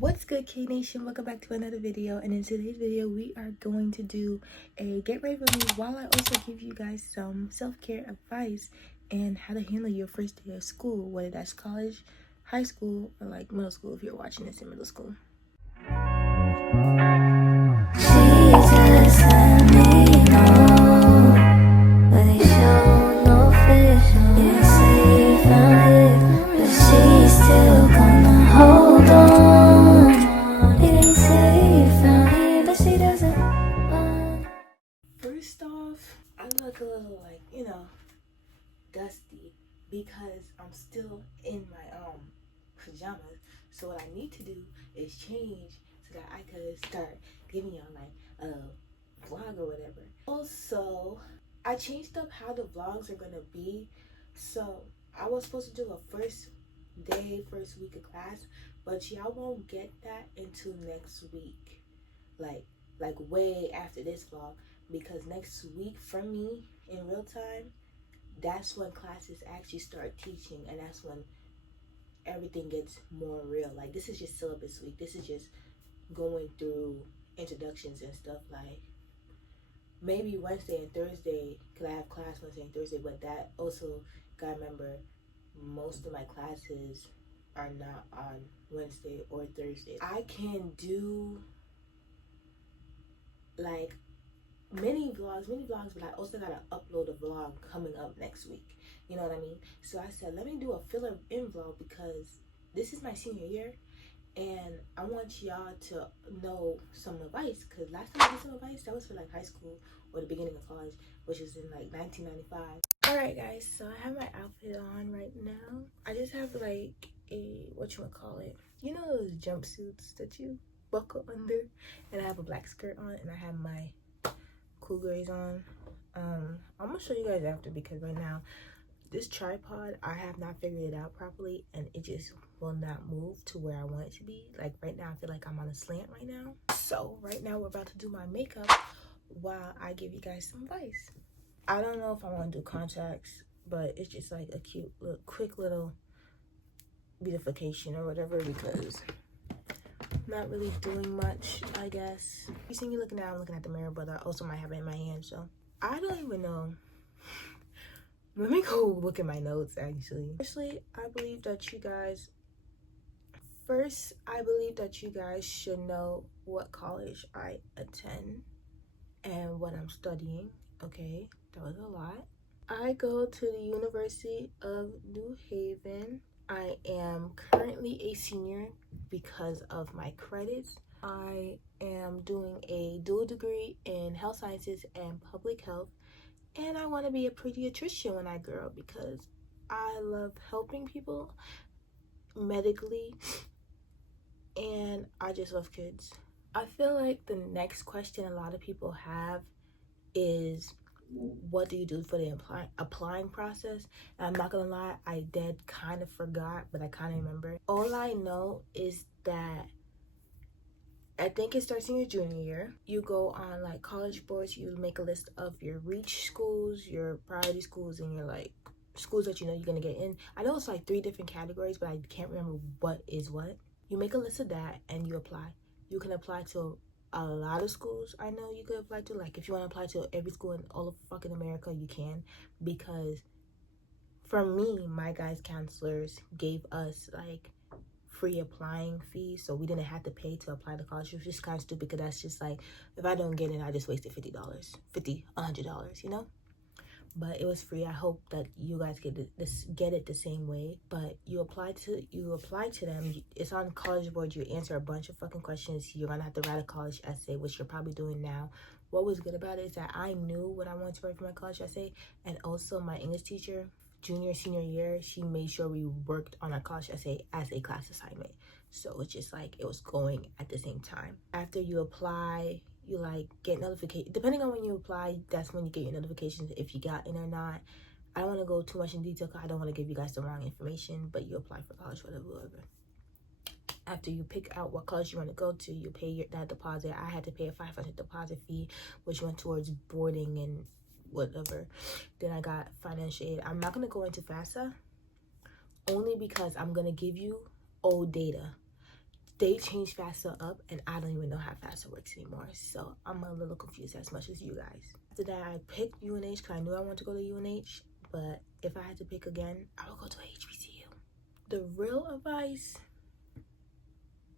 What's good, K-Nation? Welcome back to another video, and in today's video we are going to do a get ready with me while I also give you guys some self-care advice and how to handle your first day of school, whether that's college, high school, or like middle school if you're watching this in middle school. First off, I look a little like, dusty because I'm still in my pajamas. So what I need to do is change so that I could start giving y'all like a vlog or whatever. Also, I changed up how the vlogs are gonna be. So I was supposed to do a first week of class, but y'all won't get that until next week, like way after this vlog, because next week for me in real time, that's when classes actually start teaching, and that's when everything gets more real. Like, this is just syllabus week. This is just going through introductions and stuff. Like, maybe Wednesday and Thursday, because I have class Wednesday and Thursday, but that also, gotta remember, most of my classes are not on Wednesday or Thursday. I can do like mini vlogs, but I also gotta upload a vlog coming up next week. You know what I mean? So I said, let me do a filler in vlog because this is my senior year and I want y'all to know some advice, because last time I did some advice, that was for like high school or the beginning of college, which was in like 1995. All right, guys, so I have my outfit on right now. I just have like a, you know those jumpsuits that you buckle under, and I have a black skirt on, and I have my cool grays on. I'm gonna show you guys after, because right now this tripod, I have not figured it out properly and it just will not move to where I want it to be. Like right now I feel like I'm on a slant right now. So right now we're about to do my makeup while I give you guys some advice. I don't know if I want to do contacts, but it's just like a cute little quick little beautification or whatever, because I'm not really doing much, I guess. You see me looking at, I'm looking at the mirror, but I also might have it in my hand, so I don't even know. Let me go look at my notes, actually. I believe that you guys should know what college I attend and what I'm studying. Okay, that was a lot. I go to the University of New Haven. I am currently a senior because of my credits. I am doing a dual degree in health sciences and public health, and I want to be a pediatrician when I grow up because I love helping people medically and I just love kids. I feel like the next question a lot of people have is, what do you do for the applying process? And I'm not gonna lie, I did kind of forgot, but I kind of remember. All I know is that I think it starts in your junior year. You go on like college boards, you make a list of your reach schools, your priority schools, and your like schools that you know you're gonna get in. I know it's like 3 different categories, but I can't remember what is what. You make a list of that and you apply. You can apply to a lot of schools. I know you could apply to, like, if you want to apply to every school in all of fucking America, you can, because for me, my guys counselors gave us like free applying fees, so we didn't have to pay to apply to college, which is kind of stupid, because that's just like, if I don't get in, I just wasted $100, you know. But it was free. I hope that you guys get it the same way. But you apply to them. It's on College Board. You answer a bunch of fucking questions. You're gonna have to write a college essay, which you're probably doing now. What was good about it is that I knew what I wanted to write for my college essay, and also my English teacher, senior year, she made sure we worked on our college essay as a class assignment. So it's just like it was going at the same time. After you apply, you like get notification. Depending on when you apply, that's when you get your notifications if you got in or not. I don't want to go too much in detail because I don't want to give you guys the wrong information, but you apply for college, whatever. After you pick out what college you want to go to, you pay that deposit. I had to pay a $500 deposit fee, which went towards boarding and whatever. Then I got financial aid. I'm not going to go into FAFSA only because I'm going to give you old data. they changed FAFSA up, and I don't even know how FAFSA works anymore. So I'm a little confused as much as you guys. After that, I picked UNH because I knew I wanted to go to UNH. But if I had to pick again, I would go to HBCU. The real advice,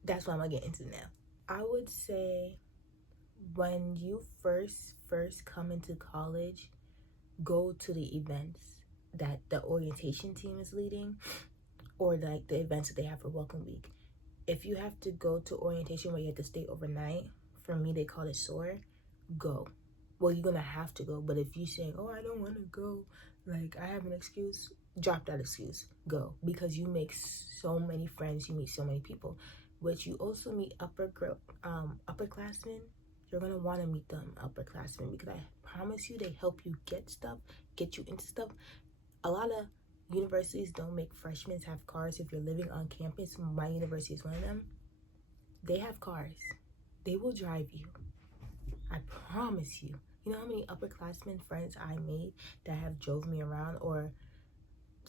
that's what I'm gonna get into now. I would say when you first come into college, go to the events that the orientation team is leading, or like the events that they have for welcome week. If you have to go to orientation where you have to stay overnight, for me they call it SOAR, go. Well, you're gonna have to go, but if you say, oh, I don't want to go, like I have an excuse, drop that excuse, go, because you make so many friends, you meet so many people, which you also meet upperclassmen. You're gonna want to meet them upperclassmen, because I promise you they help you get you into stuff. A lot of universities don't make freshmen have cars if you're living on campus. My university is one of them. They have cars. They will drive you. I promise you. You know how many upperclassmen friends I made that have drove me around, or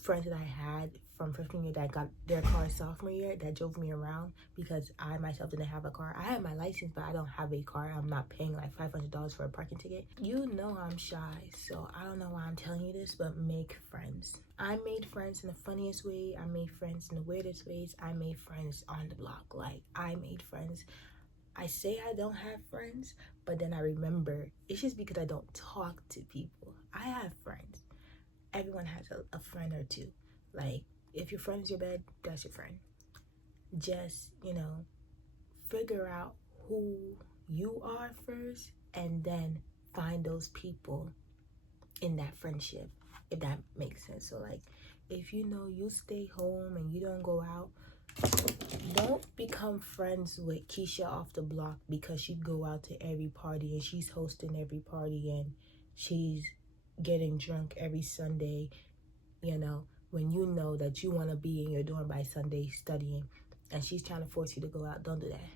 friends that I had from freshman year that got their car sophomore year that drove me around because I myself didn't have a car. I have my license, but I don't have a car. I'm not paying like $500 for a parking ticket. You know I'm shy, so I don't know why I'm telling you this, but make friends. I made friends in the funniest way. I made friends in the weirdest ways. I made friends on the block. Like, I made friends. I say I don't have friends, but then I remember it's just because I don't talk to people. I have friends. Everyone has a friend or two. Like, if your friend's your bed, that's your friend. Just, figure out who you are first, and then find those people in that friendship, if that makes sense. So like, if you stay home and you don't go out, don't become friends with Keisha off the block because she go out to every party and she's hosting every party and she's getting drunk every Sunday, when you know that you want to be in your dorm by Sunday studying, and she's trying to force you to go out. Don't do that.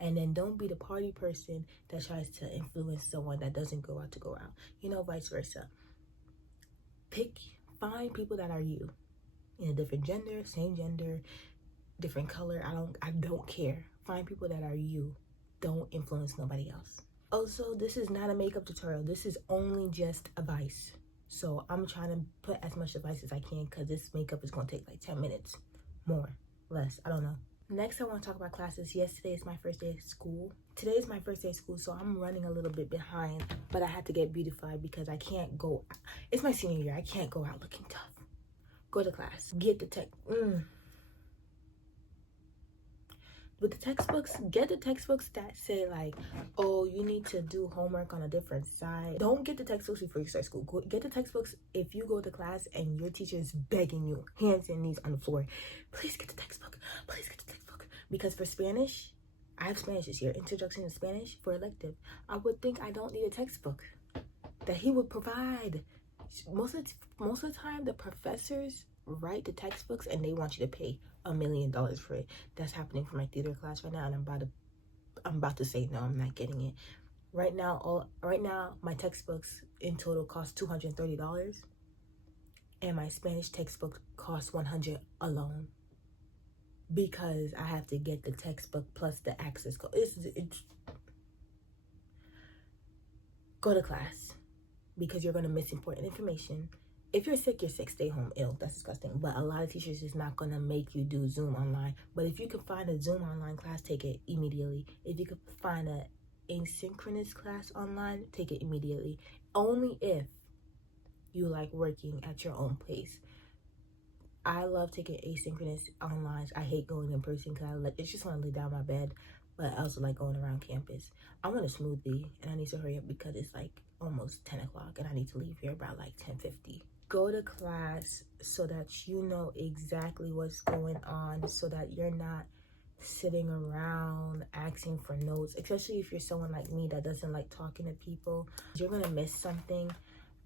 And then don't be the party person that tries to influence someone that doesn't go out to go out. Vice versa. Find people that are you, in a different gender, same gender, different color. I don't care. Find people that are you. Don't influence nobody else. Also, this is not a makeup tutorial. This is only just advice. So I'm trying to put as much advice as I can, because this makeup is going to take like 10 minutes. More, less, I don't know. Next, I want to talk about classes. Yesterday is my first day of school. Today is my first day of school, so I'm running a little bit behind. But I had to get beautified because I can't go. It's my senior year. I can't go out looking tough. Go to class. Get the tech. With the textbooks, get the textbooks that say like, oh, you need to do homework on a different side. Don't get the textbooks before you start school. Get the textbooks if you go to class and your teacher is begging you, hands and knees on the floor, please get the textbook. Please get the textbook. Because for Spanish, I have Spanish this year, Introduction to Spanish for elective. I would think I don't need a textbook that he would provide. Most of the time, the professors write the textbooks and they want you to pay $1 million for it. That's happening for my theater class right now, and I'm about to say no, I'm not getting it. Right now my textbooks in total cost $230, and my Spanish textbook costs $100 alone, because I have to get the textbook plus the access code. It's go to class, because you're going to miss important information. If you're sick, you're sick. Stay home. Ill. That's disgusting. But a lot of teachers is not going to make you do Zoom online. But if you can find a Zoom online class, take it immediately. If you could find a asynchronous class online, take it immediately. Only if you like working at your own pace. I love taking asynchronous online. I hate going in person because I just want to lay down my bed. But I also like going around campus. I want a smoothie, and I need to hurry up because it's like almost 10 o'clock and I need to leave here about like 10:50. Go to class so that you know exactly what's going on, so that you're not sitting around asking for notes, especially if you're someone like me that doesn't like talking to people. You're gonna miss something.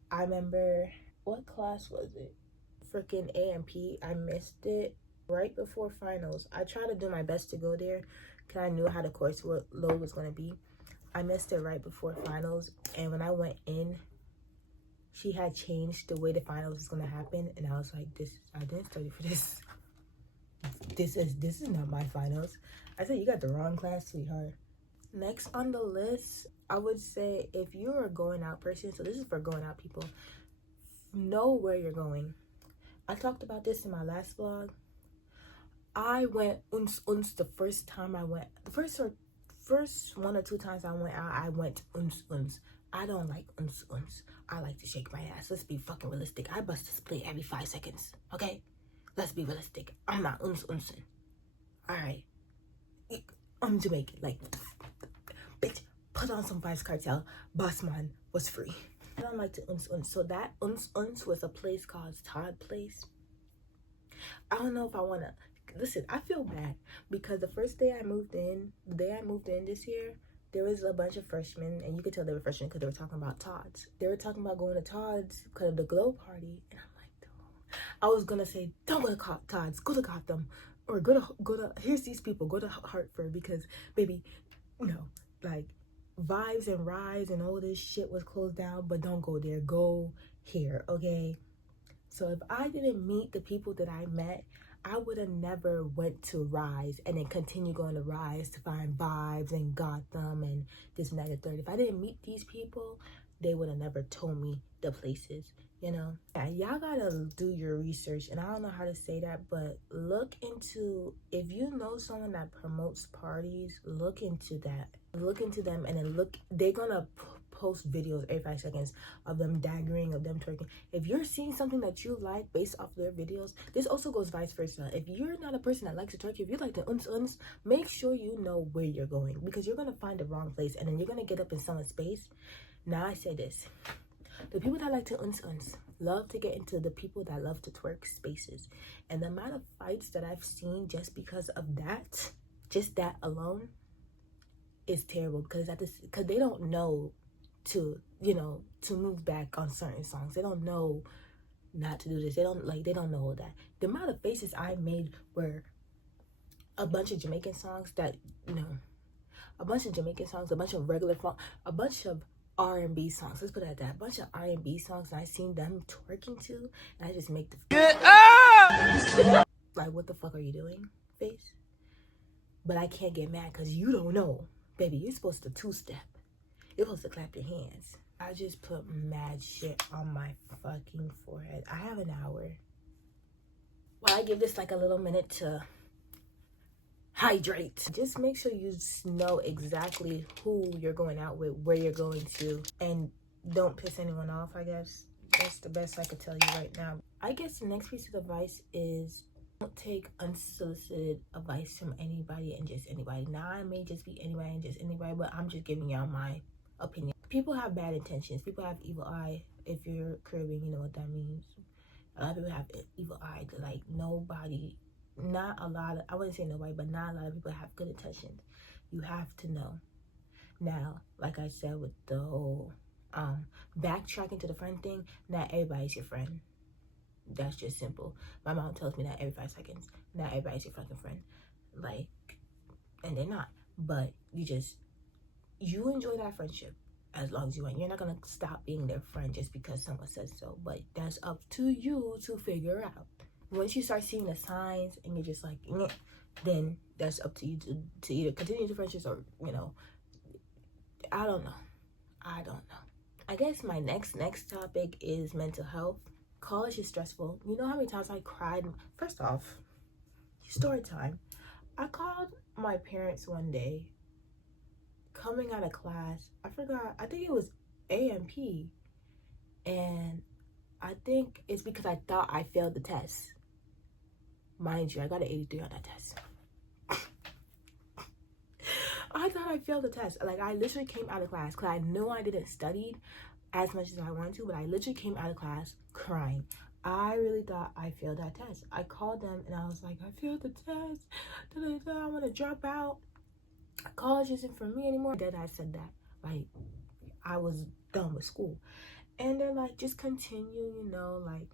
I remember, what class was it? Freaking A&P. I missed it right before finals. I tried to do my best to go there because I knew how the course load was going to be. I missed it right before finals, and when I went in, she had changed the way the finals was going to happen, and I was like, I didn't study for this. This is not my finals. I said you got the wrong class, sweetheart. Next on the list, I would say if you're a going out person, so this is for going out people, know where you're going. I talked about this in my last vlog. I went uns the first time I went. The first 1 or 2 times I went out, I went uns. I don't like uns. I like to shake my ass. Let's be fucking realistic. I bust a split every 5 seconds, okay? Let's be realistic. I'm not unsing. Alright. I'm Jamaican. Like, bitch, put on some Vibes Cartel. Bossman was free. I don't like to uns. So that uns was a place called Todd Place. I don't know if I want to. Listen, I feel bad because the first day I moved in, the day I moved in this year, there was a bunch of freshmen, and you could tell they were freshmen because they were talking about Todd's. They were talking about going to Todd's because of the glow party, and I'm like, no. I was gonna say, don't go to Todd's, go to Gotham, or go to. Here's these people, go to Hartford because, baby, you know, like Vibes and Rise and all this shit was closed down, but don't go there. Go here, okay? So if I didn't meet the people that I met, I would have never went to Rise and then continue going to Rise to find Vibes and Gotham and this and that and third. If I didn't meet these people, they would have never told me the places, you know? Yeah, y'all gotta do your research, and I don't know how to say that, but look into, if you know someone that promotes parties, look into that. Look into them, and then they're gonna post videos every 5 seconds of them daggering, of them twerking. If you're seeing something that you like based off their videos, this also goes vice versa. If you're not a person that likes to twerk, if you like to uns, make sure you know where you're going, because you're gonna find the wrong place and then you're gonna get up in someone's space. Now I say this, the people that like to uns love to get into the people that love to twerk spaces, and the amount of fights that I've seen just because of that, just that alone, is terrible, because they don't know to, you know, to move back on certain songs. They don't know not to do this. They don't know that. The amount of faces I made were a bunch of Jamaican songs that, you know, a bunch of Jamaican songs, a bunch of regular funk, a bunch of R&B songs. Let's put it at that. A bunch of R&B songs, and I seen them twerking to, and I just make the get up! Like, what the fuck are you doing, face? But I can't get mad because you don't know. Baby, you're supposed to 2-step. You're supposed to clap your hands. I just put mad shit on my fucking forehead. I have an hour. Well, I give this like a little minute to hydrate. Just make sure you know exactly who you're going out with, where you're going to, and don't piss anyone off, I guess. That's the best I could tell you right now. I guess the next piece of advice is don't take unsolicited advice from anybody and just anybody. Now, I may just be anybody and just anybody, but I'm just giving y'all my opinion. People have bad intentions. People have evil eye. If you're Caribbean, you know what that means. A lot of people have evil eye. Like, nobody, not a lot of, I wouldn't say nobody, but not a lot of people have good intentions. You have to know. Now, like I said with the whole backtracking to the friend thing, not everybody's your friend. That's just simple. My mom tells me that every 5 seconds. Not everybody's your fucking friend. Like, and they're not. But you enjoy that friendship as long as you want. You're not gonna stop being their friend just because someone says so. But that's up to you to figure out. Once you start seeing the signs and you're just like, meh, then that's up to you to either continue the friendships or, you know, I don't know. I guess my next topic is mental health. College is stressful. You know how many times I cried? First off, story time. I called my parents one day coming out of class. I forgot, I think it was AMP, and I think it's because I thought I failed the test. Mind you, I got an 83 on that test. I thought I failed the test. Like, I literally came out of class because I knew I didn't study as much as I wanted to, but I literally came out of class crying. I really thought I failed that test. I called them and I was like, I failed the test. I want to drop out. College isn't for me anymore. Then I said that. Like, I was done with school. And they're like, just continue, you know, like,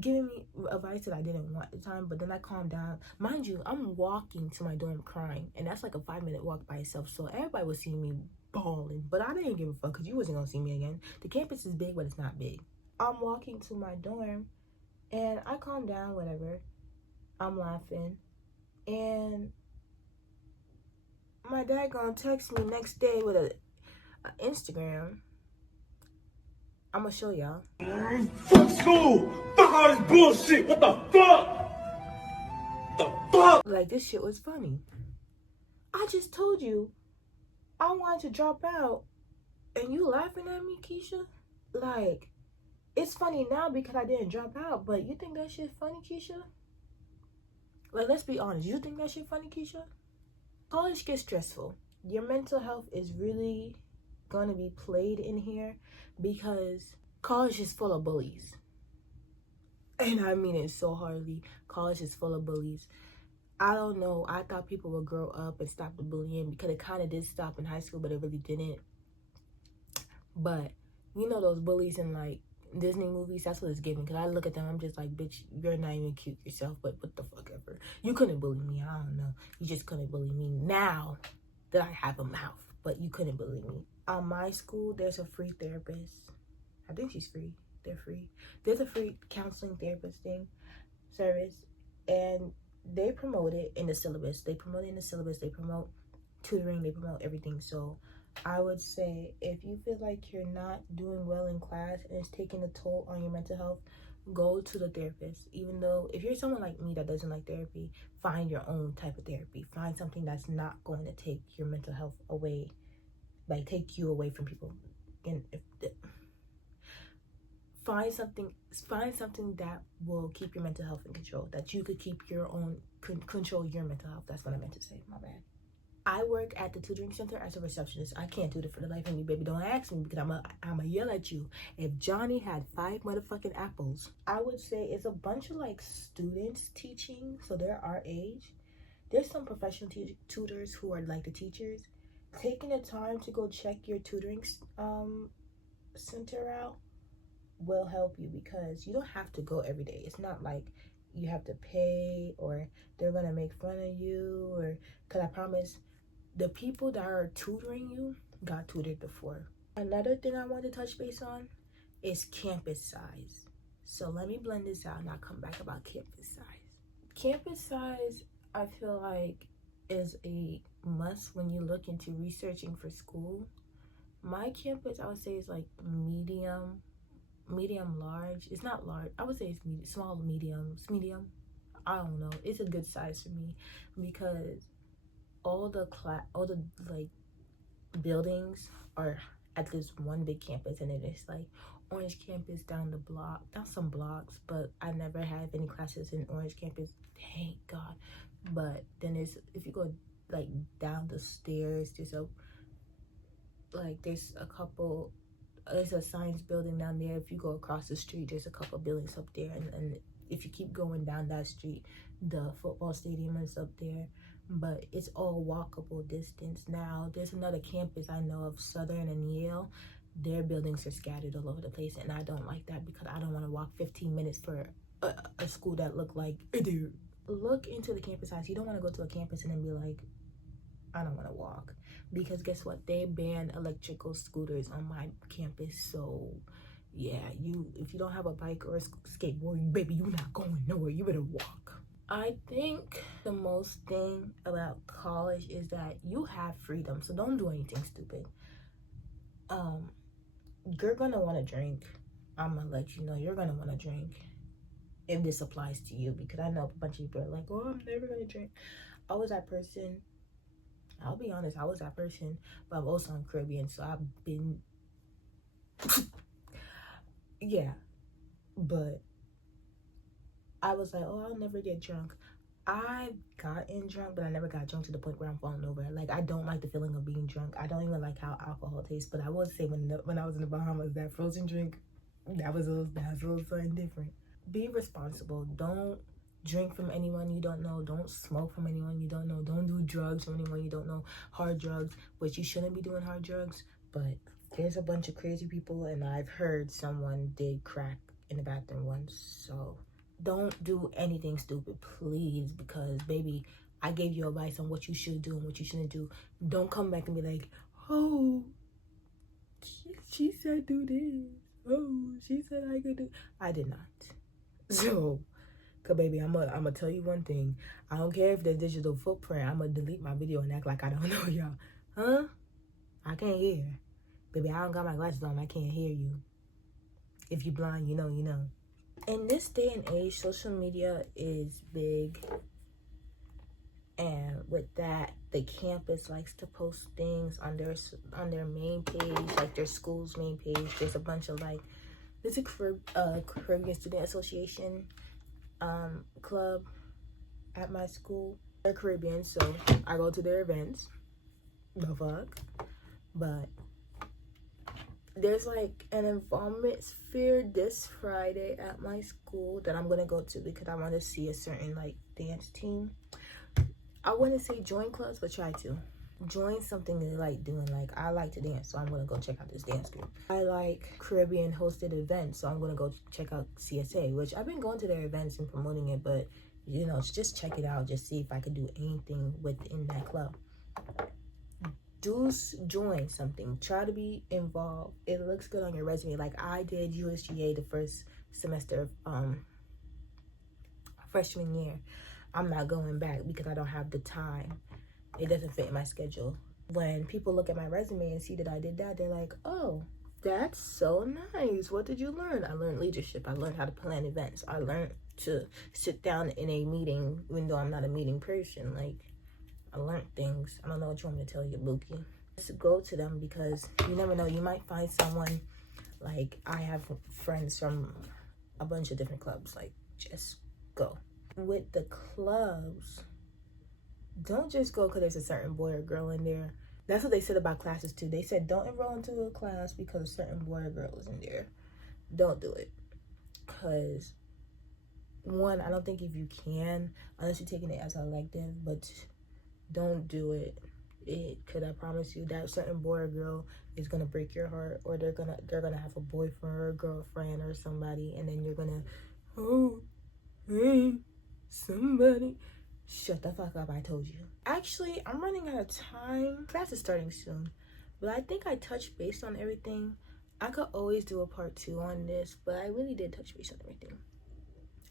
giving me advice that I didn't want at the time. But then I calmed down. Mind you, I'm walking to my dorm crying, and that's like a 5-minute walk by itself. So everybody was seeing me bawling, but I didn't give a fuck because you wasn't gonna see me again. The campus is big, but it's not big. I'm walking to my dorm, and I calm down, whatever. I'm laughing, and my dad gonna text me next day with a Instagram. I'm gonna show y'all. Fuck school! Fuck all this bullshit! What the fuck? The fuck? Like, this shit was funny. I just told you I wanted to drop out, and you laughing at me, Keisha? Like, it's funny now because I didn't drop out, but you think that shit funny, Keisha? Like, let's be honest. You think that shit funny, Keisha? College gets stressful. Your mental health is really gonna be played in here because college is full of bullies. And I mean it so hardly. College is full of bullies. I don't know. I thought people would grow up and stop the bullying because it kind of did stop in high school, but it really didn't. But you know those bullies in like Disney movies, that's what it's giving. Because I look at them, I'm just like, bitch, you're not even cute yourself, but what the fuck ever. You couldn't bully me. I don't know. You just couldn't bully me now that I have a mouth, but you couldn't bully me. On my school, there's a free therapist. I think she's free. They're free. There's a free counseling therapist service, and they promote it in the syllabus. They promote it in the syllabus. They promote tutoring. They promote everything. So I would say if you feel like you're not doing well in class and it's taking a toll on your mental health, go to the therapist. Even though if you're someone like me that doesn't like therapy, find your own type of therapy. Find something that's not going to take your mental health away, like take you away from people. And find something that will keep your mental health in control, that you could keep your own control your mental health. That's what I meant to say. My bad. I work at the tutoring center as a receptionist. I can't do it for the life of me, baby. Don't ask me because I'ma yell at you. If Johnny had 5 motherfucking apples, I would say it's a bunch of like students teaching, so they're our age. There's some professional tutors who are like the teachers. Taking the time to go check your tutoring center out will help you because you don't have to go every day. It's not like you have to pay or they're gonna make fun of you, or because I promise the people that are tutoring you got tutored before. Another thing I want to touch base on is campus size. So let me blend this out and I'll come back about campus size. Campus size, I feel like, is a must when you look into researching for school. My campus, I would say, is like medium large. It's not large. I would say it's medium, small, medium. I don't know. It's a good size for me because all the like buildings are at this one big campus, and then it's like Orange campus down some blocks, but I never had any classes in Orange campus, thank God. But then if you go like down the stairs, there's a science building down there. If you go across the street, there's a couple buildings up there, and if you keep going down that street, the football stadium is up there, but it's all walkable distance. Now there's another campus I know of, Southern and Yale. Their buildings are scattered all over the place, and I don't like that because I don't want to walk 15 minutes for a school that look like dude. Look into the campus size. You don't want to go to a campus and then be like, I don't want to walk, because guess what, they ban electrical scooters on my campus. So yeah, if you don't have a bike or a skateboard, baby, you're not going nowhere. You better walk. I think the most thing about college is that you have freedom, so don't do anything stupid. You're gonna want to drink. I'm gonna let you know you're gonna want to drink if this applies to you, because I know a bunch of people are like, oh, I'm never gonna drink. I was that person. I'll be honest, I was that person, but I'm also Caribbean, so I've been yeah, but I was like, oh, I'll never get drunk. I've gotten drunk, but I never got drunk to the point where I'm falling over. Like, I don't like the feeling of being drunk. I don't even like how alcohol tastes. But I will say, when I was in the Bahamas, that frozen drink, that was a little something different. Be responsible. Don't drink from anyone you don't know. Don't smoke from anyone you don't know. Don't do drugs from anyone you don't know. Hard drugs, which you shouldn't be doing hard drugs. But there's a bunch of crazy people, and I've heard someone did crack in the bathroom once. So don't do anything stupid, please, because baby, I gave you advice on what you should do and what you shouldn't do. Don't come back and be like, oh, she said do this. Oh, she said I could do. I did not. So Cause baby, I'm gonna tell you one thing. I don't care if there's digital footprint. I'm gonna delete my video and act like I don't know y'all. Huh? I can't hear. Baby, I don't got my glasses on. I can't hear you. If you blind, you know, you know. In this day and age, social media is big. And with that, the campus likes to post things on their main page, like their school's main page. There's a bunch of like, there's a Caribbean Student Association club at my school. They're Caribbean, so I go to their events. The fuck? But there's like an involvement fair this Friday at my school that I'm gonna go to because I want to see a certain like dance team. I wouldn't say join clubs, but try to join something they like doing. Like, I like to dance, so I'm gonna go check out this dance group. I like Caribbean hosted events, so I'm gonna go check out CSA, which I've been going to their events and promoting it, but you know, just check it out, just see if I could do anything within that club. Do join something, try to be involved. It looks good on your resume. Like I did USGA the first semester of freshman year. I'm not going back because I don't have the time. It doesn't fit in my schedule. When people look at my resume and see that I did that, they're like, oh, that's so nice. What did you learn? I learned leadership. I learned how to plan events. I learned to sit down in a meeting, even though I'm not a meeting person. Like, I learned things. I don't know what you want me to tell you, Lukey. Just go to them because you never know. You might find someone. Like, I have friends from a bunch of different clubs. Like, just go. With the clubs, don't just go because there's a certain boy or girl in there. That's what they said about classes too. They said don't enroll into a class because a certain boy or girl is in there. Don't do it. Because one, I don't think if you can, unless you're taking it as an elective, but don't do it. Could I promise you that certain boy or girl is gonna break your heart, or they're gonna have a boyfriend or a girlfriend or somebody, and then you're gonna, oh, hey, somebody. Shut the fuck up, I told you. Actually, I'm running out of time. Class is starting soon, but I think I touched base on everything. I could always do a part 2 on this, but I really did touch base on everything,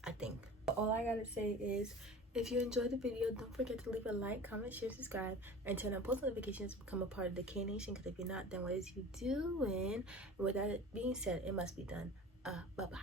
I think. All I gotta say is, if you enjoyed the video, don't forget to leave a like, comment, share, subscribe, and turn on post notifications to become a part of the K-Nation, because if you're not, then what is you doing? And with that being said, it must be done. Bye-bye.